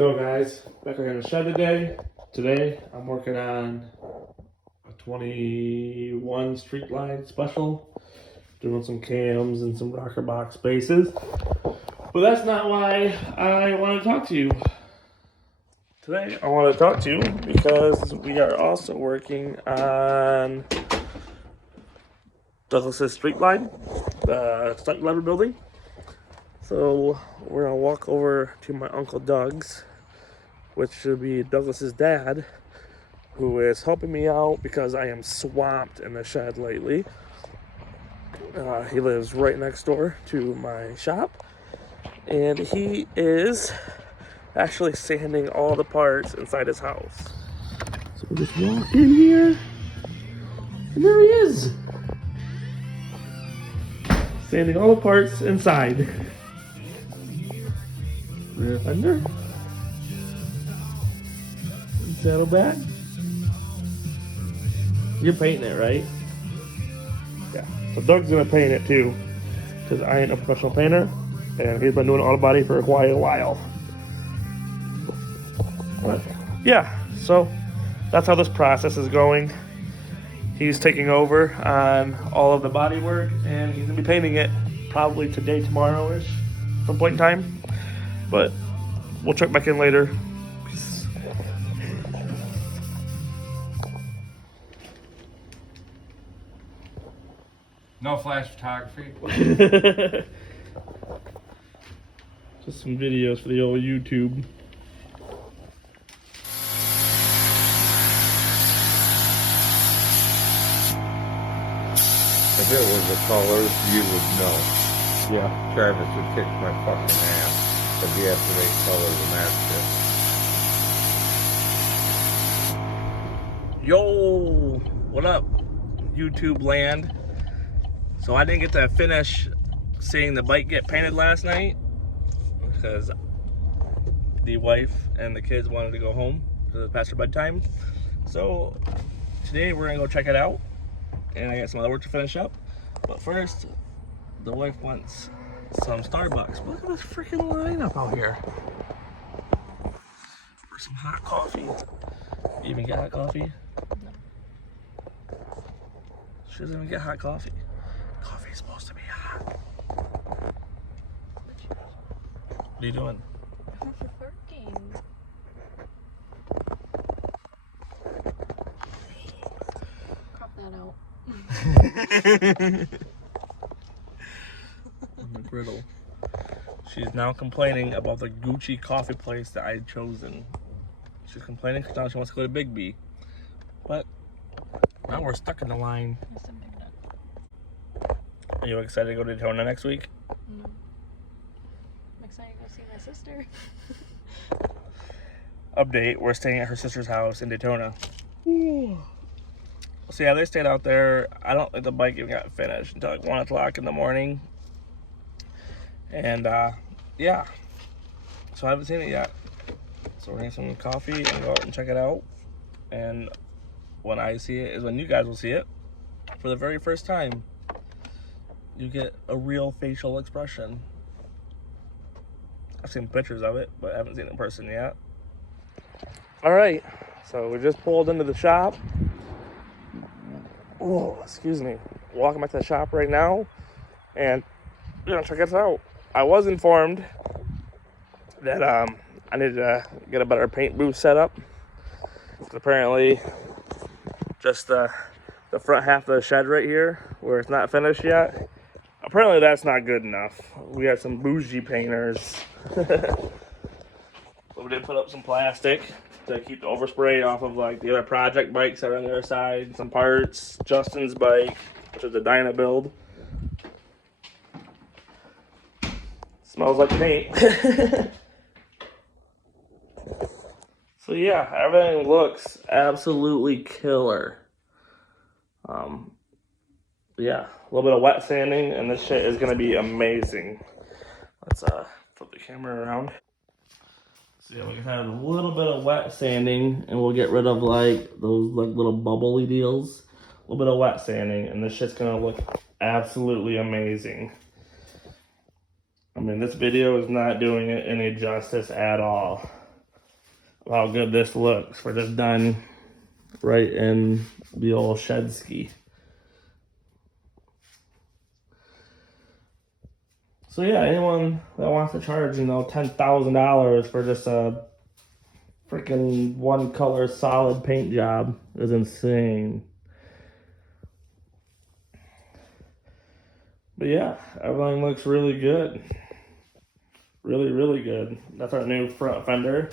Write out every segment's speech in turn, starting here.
Yo guys, back here in the shed today. Today I'm working on a 21 street line special, doing some cams and some rocker box bases. But that's not why I want to talk to you. Today I want to talk to you because we are also working on Douglas's street line, the stunt lever building. So we're gonna walk over to my Uncle Doug's, which should be Douglas's dad, who is helping me out because I am swamped in the shed lately. He lives right next door to my shop, and he is actually sanding all the parts inside his house. So we just walk in here, and there he is, sanding all the parts inside. Rear fender, saddlebag. You're painting it, right? Yeah. So Doug's gonna paint it too, because I ain't a professional painter, and he's been doing auto body for quite a while. But yeah, so that's how this process is going. He's taking over on all of the body work, and he's gonna be painting it probably today, tomorrow-ish, some point in time. But we'll check back in later. Peace. No flash photography. Just some videos for the old YouTube. If it was the colors, you would know. Yeah. Travis would kick my fucking ass if he had to make colors and that shit. Yo, what up, YouTube land? So I didn't get to finish seeing the bike get painted last night because the wife and the kids wanted to go home because it's past their bedtime. So today we're gonna go check it out, and I got some other work to finish up. But first, the wife wants some Starbucks. Look at this freaking lineup out here for some hot coffee. You even get hot coffee? She doesn't even get hot coffee. Coffee's supposed to be hot. What are you doing? Working. Crop that out. On the griddle. She's now complaining about the Gucci coffee place that I had chosen. She's complaining because now she wants to go to Big B. But now we're stuck in the line. Are you excited to go to Daytona next week? No. I'm excited to go see my sister. Update, we're staying at her sister's house in Daytona. Ooh. So yeah, they stayed out there. I don't think the bike even got finished until like 1 o'clock in the morning. And yeah, so I haven't seen it yet. So we're gonna get some coffee and go out and check it out. And when I see it is when you guys will see it for the very first time. You get a real facial expression. I've seen pictures of it, but I haven't seen it in person yet. All right, so we just pulled into the shop. Oh, excuse me. Walking back to the shop right now, and we're gonna check this out. I was informed that I needed to get a better paint booth set up. Apparently, just the front half of the shed right here, where it's not finished yet, apparently that's not good enough. We got some bougie painters. But we did put up some plastic to keep the overspray off of like the other project bikes that are on the other side. Some parts, Justin's bike, which is a Dyna build. Smells like paint. So yeah, everything looks absolutely killer. Yeah, a little bit of wet sanding, and this shit is gonna be amazing. Let's flip the camera around. So yeah, we can have a little bit of wet sanding, and we'll get rid of like those like little bubbly deals. A little bit of wet sanding, and this shit's gonna look absolutely amazing. I mean, this video is not doing it any justice at all. how good this looks for this done right in the old shed ski. So yeah, anyone that wants to charge, you know, $10,000 for just a freaking one color solid paint job is insane. But yeah, everything looks really good. Really, really good. That's our new front fender.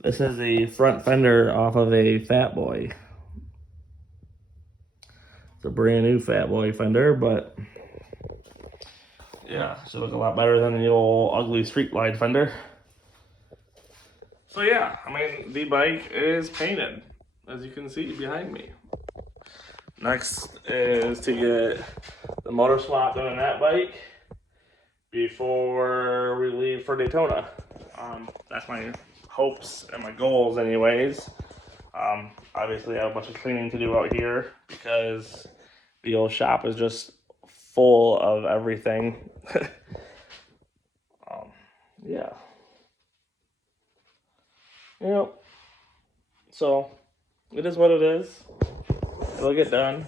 This is the front fender off of a Fat Boy. It's a brand new Fat Boy fender, but yeah, should look a lot better than the old ugly street glide fender. So yeah, I mean, the bike is painted, as you can see behind me. Next is to get the motor swap done on that bike before we leave for Daytona. That's my hopes and my goals anyways. Obviously I have a bunch of cleaning to do out here because the old shop is just full of everything. Yeah. You know, so it is what it is. It'll get done.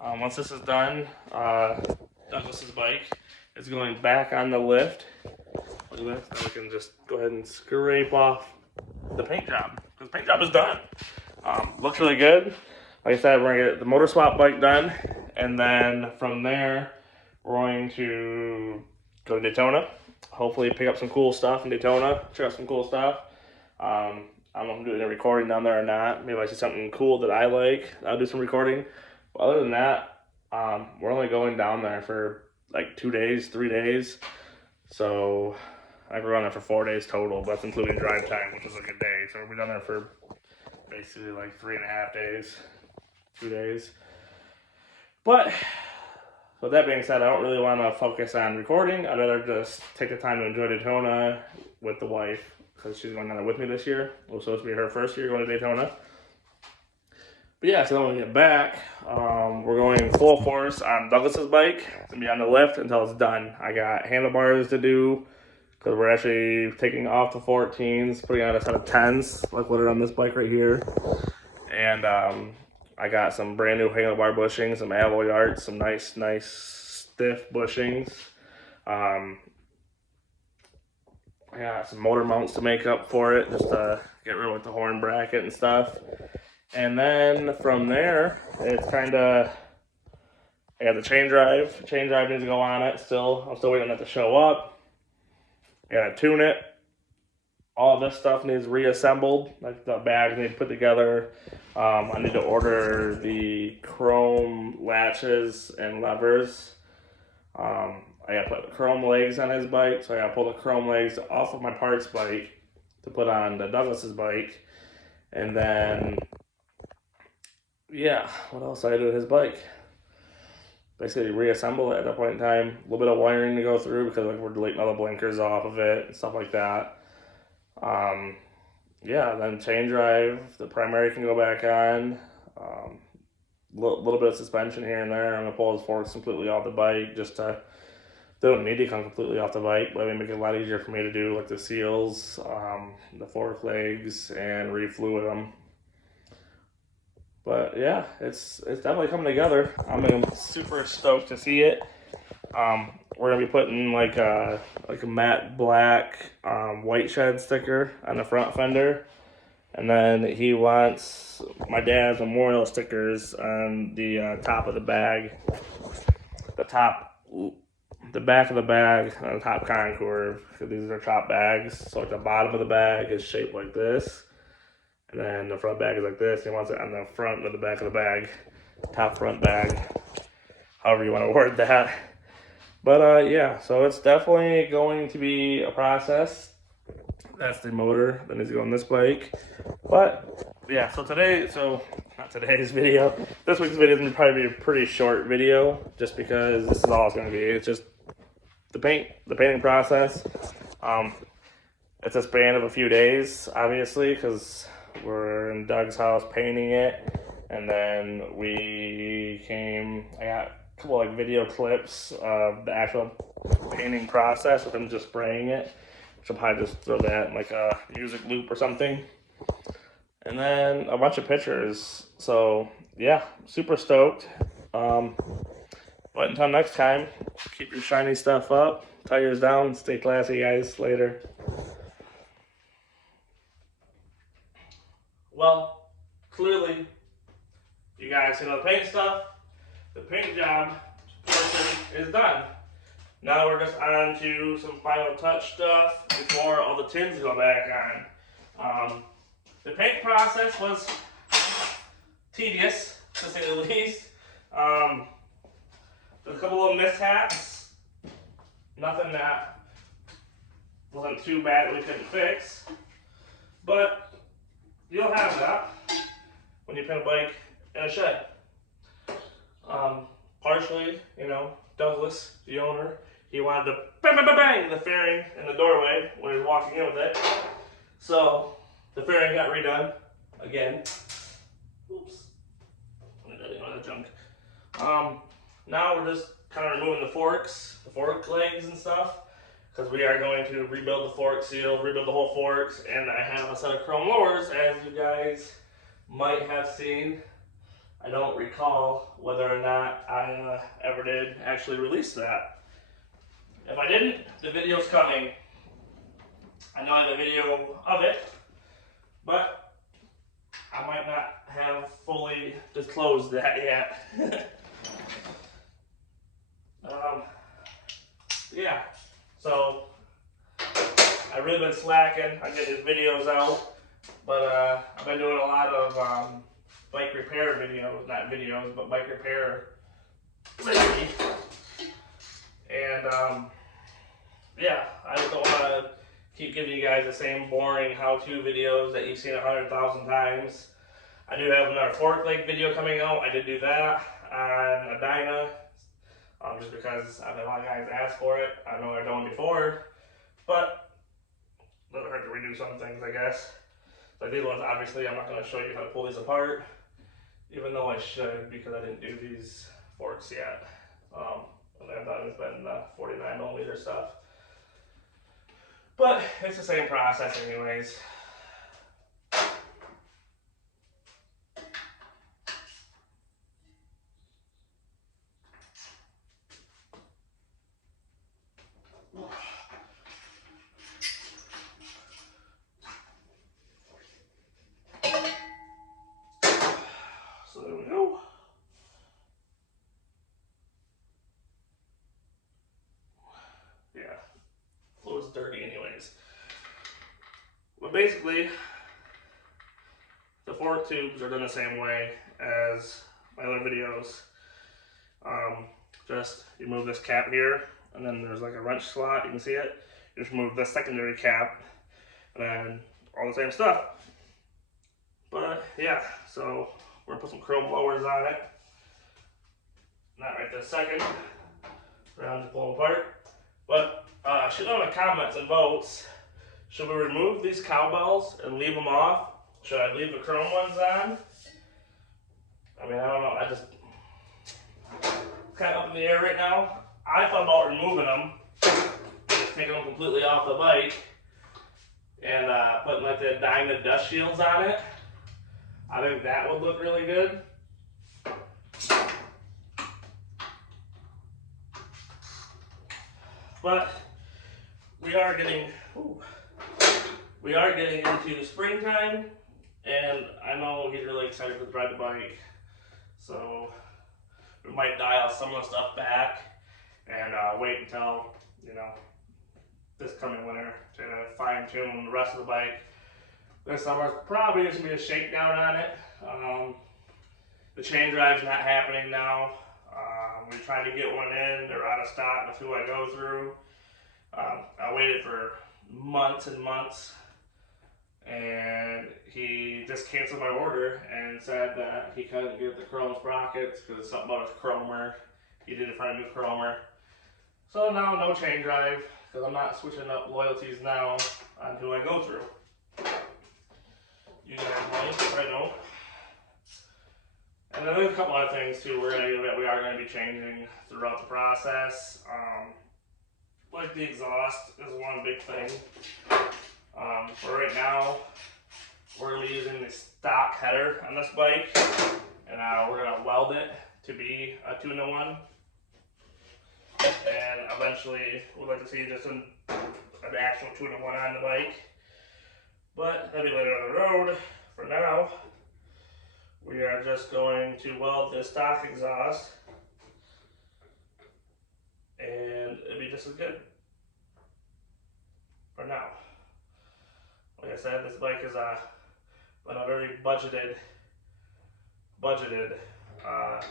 Once this is done, Douglas's bike is going back on the lift. Look at this. Now we can just go ahead and scrape off the paint job. Because the paint job is done. Looks really good. Like I said, we're going to get the motor swap bike done. And then from there, we're going to go to Daytona. Hopefully pick up some cool stuff in Daytona. Check out some cool stuff. I don't know if I'm doing any recording down there or not. Maybe I see something cool that I like. I'll do some recording. But other than that, we're only going down there for like 2 days, 3 days. So I've run there for 4 days total, but that's including drive time, which is like a day. So we'll be down there for basically like 3.5 days, 2 days. But with that being said, I don't really want to focus on recording. I'd rather just take the time to enjoy Daytona with the wife because she's going down there with me this year. It was supposed to be her first year going to Daytona. But yeah, so then when we get back, we're going full force on Douglas's bike. It's going to be on the lift until it's done. I got handlebars to do because we're actually taking off the 14s, putting on a set of 10s, like what are on this bike right here. And I got some brand new handlebar bushings, some alloy arts, some nice stiff bushings. I got some motor mounts to make up for it, just to get rid of the horn bracket and stuff. And then from there, it's kind of, I got the chain drive. Chain drive needs to go on it still. I'm still waiting on it to show up. I gotta tune it. All this stuff needs reassembled. Like the bags need put together. I need to order the chrome latches and levers. I gotta put the chrome legs on his bike, so I gotta pull the chrome legs off of my parts bike to put on the Douglas's bike. And then, yeah, what else did I do with his bike? Basically reassemble it at that point in time. A little bit of wiring to go through because like we're deleting all the blinkers off of it and stuff like that. Yeah, then chain drive, the primary can go back on. Little bit of suspension here and there. I'm gonna pull his forks completely off the bike just to, they don't need to come completely off the bike, but it make it a lot easier for me to do like the seals, the fork legs, and refluid them. But yeah, it's definitely coming together. I'm super stoked to see it. We're gonna be putting like a matte black white shed sticker on the front fender, and then he wants my dad's memorial stickers on the top of the bag, the back of the bag on the top contour. These are top bags, so like the bottom of the bag is shaped like this, and then the front bag is like this. He wants it on the front of the back of the bag, top front bag, however you want to word that. But yeah, so it's definitely going to be a process. That's the motor that needs to go on this bike. But yeah, so not today's video. This week's video is going to probably be a pretty short video just because this is all it's going to be. It's just the painting process. It's a span of a few days, obviously, because we're in Doug's house painting it. And then I got a couple like video clips of the actual painting process with him just spraying it. which I'll probably just throw that in like a music loop or something. And then a bunch of pictures. So yeah, super stoked. But until next time, keep your shiny stuff up, tires down, stay classy, guys. Later. Well, clearly, you guys see the paint stuff. The paint job portion is done. Now we're just on to some final touch stuff before all the tins go back on. The paint process was tedious, to say the least. There's a couple of mishaps. Nothing that wasn't too bad that we couldn't fix. But you'll have that when you paint a bike in a shed. Partially, Douglas, the owner, he wanted to bang, bang, bang, bang the fairing in the doorway when he was walking in with it. So the fairing got redone again. Oops. I didn't know that junk. Now we're just kind of removing the forks, the fork legs and stuff, because we are going to rebuild the fork seal, rebuild the whole forks, and I have a set of chrome lowers, as you guys might have seen. I don't recall whether or not I ever did actually release that. If I didn't, the video's coming. I know I have a video of it, but I might not have fully disclosed that yet. Yeah, so I've really been slacking on getting these videos out, but I've been doing a lot of bike repair videos, not videos, but bike repair lately. And yeah, I just don't want to keep giving you guys the same boring how-to videos that you've seen 100,000 times. I do have another fork leg video coming out. I did do that on a Dyna, just because I've had a lot of guys ask for it. I know I've done one before, but it doesn't hurt to redo some things, I guess. Like these ones, obviously, I'm not going to show you how to pull these apart, even though I should, because I didn't do these forks yet. And I've done has been the 49mm stuff. But it's the same process anyways. So there we go. Yeah, fluid's dirty anyways. But basically, the fork tubes are done the same way as my other videos. Just you remove this cap here, and then there's like a wrench slot, you can see it. You just remove this secondary cap, and then all the same stuff. But yeah, so we're gonna put some chrome lowers on it. Not right this second. Around to pull them apart. But shoot on the comments and votes. Should we remove these cowbells and leave them off? Should I leave the chrome ones on? I mean, I don't know. I just kind of up in the air right now. I thought about removing them, just taking them completely off the bike, and putting like the Dyna dust shields on it. I think that would look really good. But we are getting into springtime, and I know he's really excited to ride the bike. So we might dial some of the stuff back and wait until, this coming winter to fine tune the rest of the bike. This summer's probably just gonna be a shakedown on it. The chain drive's not happening now. We tried to get one in, they're out of stock with who I go through. I waited for months and months, and he just canceled my order and said that he couldn't get the chrome sprockets because it's something about his chromer. He did it for a new chromer. So now no chain drive, because I'm not switching up loyalties now on who I go through. You guys might, I don't. And then there's a couple other things too that we are going to be changing throughout the process. like the exhaust is one big thing. For right now, we're going to be using the stock header on this bike, and we're going to weld it to be a 2-in-1. And eventually, we'd like to see just an actual 2-in-1 on the bike. But that'll be later on the road. For now, we are just going to weld the stock exhaust, and it'll be just as good for now. Like I said, this bike is been a very budgeted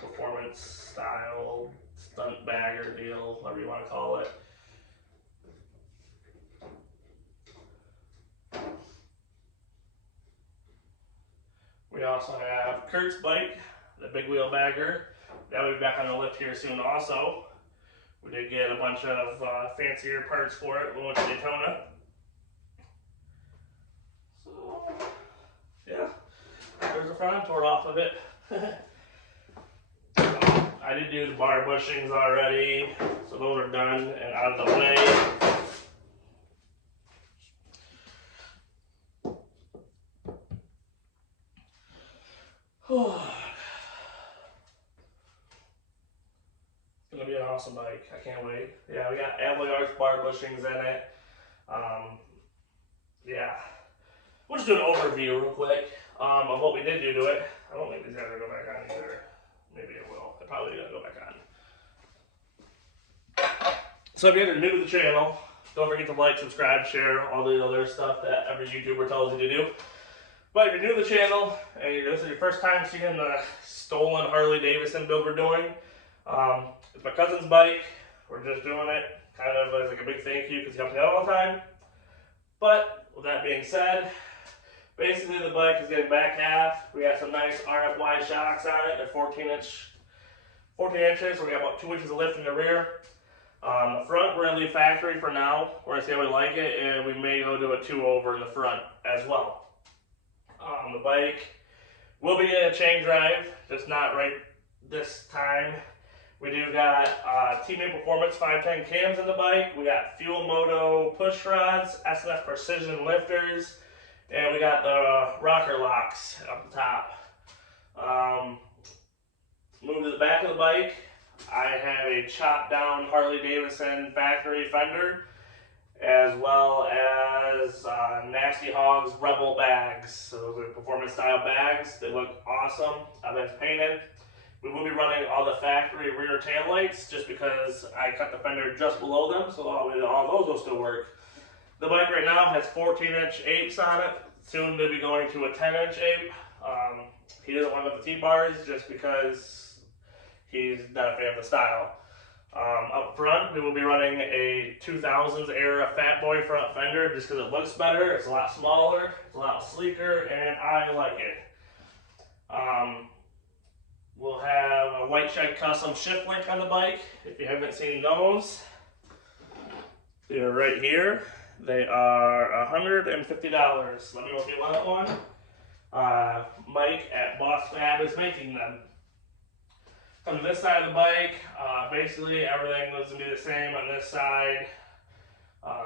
performance style stunt bagger deal, whatever you want to call it. We also have Kurt's bike, the big wheel bagger. That'll be back on the lift here soon also. We did get a bunch of fancier parts for it when we went to Daytona. So, yeah, there's the front end tore off of it. I did do the bar bushings already, so those are done and out of the way. It's gonna be an awesome bike. I can't wait. Yeah, we got alloy arch bar bushings in it. Yeah, we'll just do an overview real quick of what we did do to it. I don't think these guys are gonna go back on either. Maybe it will. They're probably gonna go back on. So if you're new to the channel, don't forget to like, subscribe, share, all the other stuff that every YouTuber tells you to do. But if you're new to the channel and this is your first time seeing the stolen Harley Davidson build we're doing, it's my cousin's bike. We're just doing it kind of as like a big thank you because he helps me out all the time. But with that being said, basically the bike is getting back half. We got some nice RFY shocks on it. They're 14 inches, so we got about 2 inches of lift in the rear. The front, we're gonna leave factory for now. We're gonna see how we like it, and we may go do a 2-over in the front as well. The bike will be in a chain drive, just not right this time. We do got Teammate Performance 510 cams in the bike. We got Fuel Moto push rods, S&F Precision lifters, and we got the rocker locks up the top. Move to the back of the bike. I have a chopped down Harley Davidson factory fender, as well as Nasty Hogs Rebel bags. So those are performance style bags. They look awesome. I've been painted. We will be running all the factory rear tail lights just because I cut the fender just below them, so all those will still work. The bike right now has 14-inch apes on it. Soon they'll be going to a 10-inch ape. He doesn't want to go with the T-bars just because he's not a fan of the style. Up front, we will be running a 2000s era Fat Boy front fender just because it looks better. It's a lot smaller, it's a lot sleeker, and I like it. We'll have a White Shed Custom shift link on the bike. If you haven't seen those, they're right here. They are $150. Let me know if you want one. Mike at Boss Fab is making them. Come to this side of the bike, basically everything was going to be the same on this side.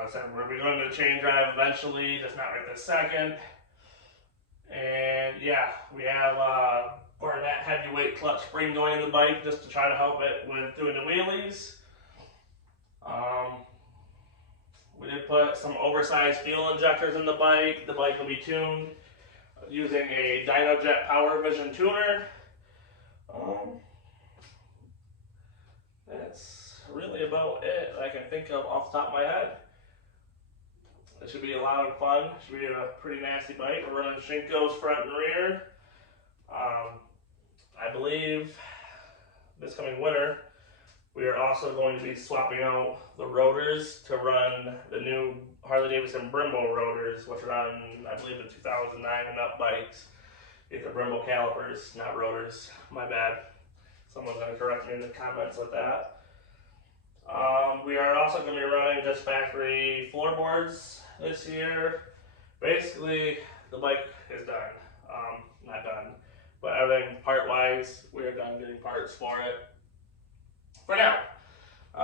So we're going to the chain drive eventually, just not right this second. And yeah, we have Barnett heavyweight clutch spring going in the bike just to try to help it with doing the wheelies. We did put some oversized fuel injectors in the bike. The bike will be tuned using a Dyna Power Vision tuner. That's really about it I can think of off the top of my head. It should be a lot of fun. It should be a pretty nasty bike. We're running Shinkos front and rear. I believe this coming winter, we are also going to be swapping out the rotors to run the new Harley Davidson Brembo rotors, which are on, I believe, the 2009 and up bikes. These are Brembo calipers, not rotors. My bad. Someone's going to correct me in the comments with that. We are also going to be running just factory floorboards this year. Basically, the bike is done. Not done, but everything part-wise, we are done getting parts for it. For now.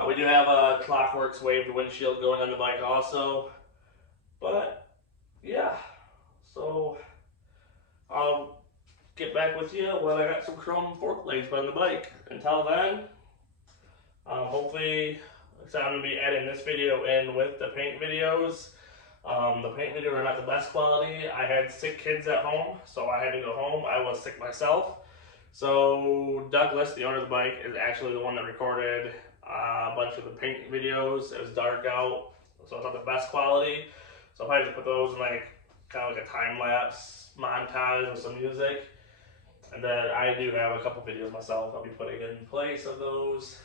We do have a Clockworks waved windshield going on the bike also. But, yeah. So, I'll get back with you when I got some chrome fork blades on the bike. Until then, hopefully, so I'm going to be adding this video in with the paint videos. The paint videos are not the best quality. I had sick kids at home, so I had to go home. I was sick myself. So Douglas, the owner of the bike, is actually the one that recorded a bunch of the paint videos. It was dark out, so it's not the best quality. So I'll probably just put those in like kind of like a time-lapse montage with some music. And then I do have a couple videos myself I'll be putting in place of those.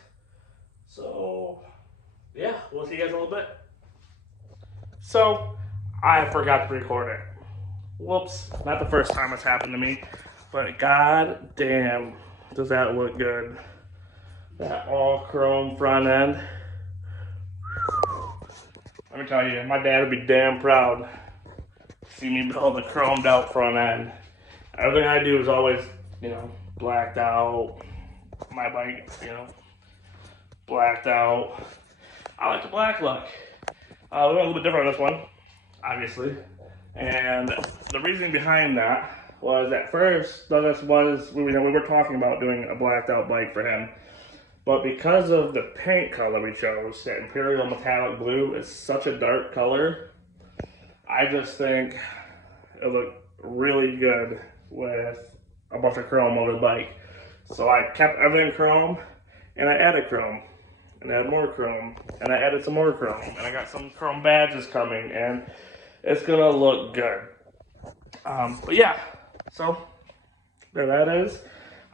So yeah, we'll see you guys in a little bit. So I forgot to record it. Whoops, not the first time it's happened to me, but god damn, does that look good. That all chrome front end. Let me tell you, my dad would be damn proud to see me build a chromed out front end. Everything I do is always, you know, blacked out. My bike, you know, blacked out. I like the black look. We went a little bit different on this one, obviously. And the reasoning behind that was at first, Douglas was, we were talking about doing a blacked out bike for him. But because of the paint color we chose, that Imperial Metallic Blue is such a dark color, I just think it looked really good with a bunch of chrome over the bike. So I kept everything chrome, and I added chrome, and I added more chrome, and I added some more chrome, and I got some chrome badges coming, and it's gonna look good. But yeah, so there that is.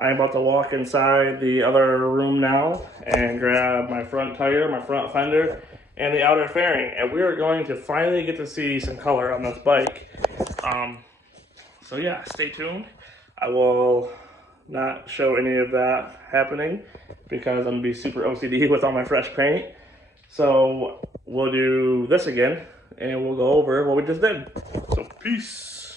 I'm about to walk inside the other room now and grab my front tire, my front fender, and the outer fairing. And we are going to finally get to see some color on this bike. So yeah, stay tuned. I will not show any of that happening because I'm gonna be super OCD with all my fresh paint. So we'll do this again and we'll go over what we just did. So peace.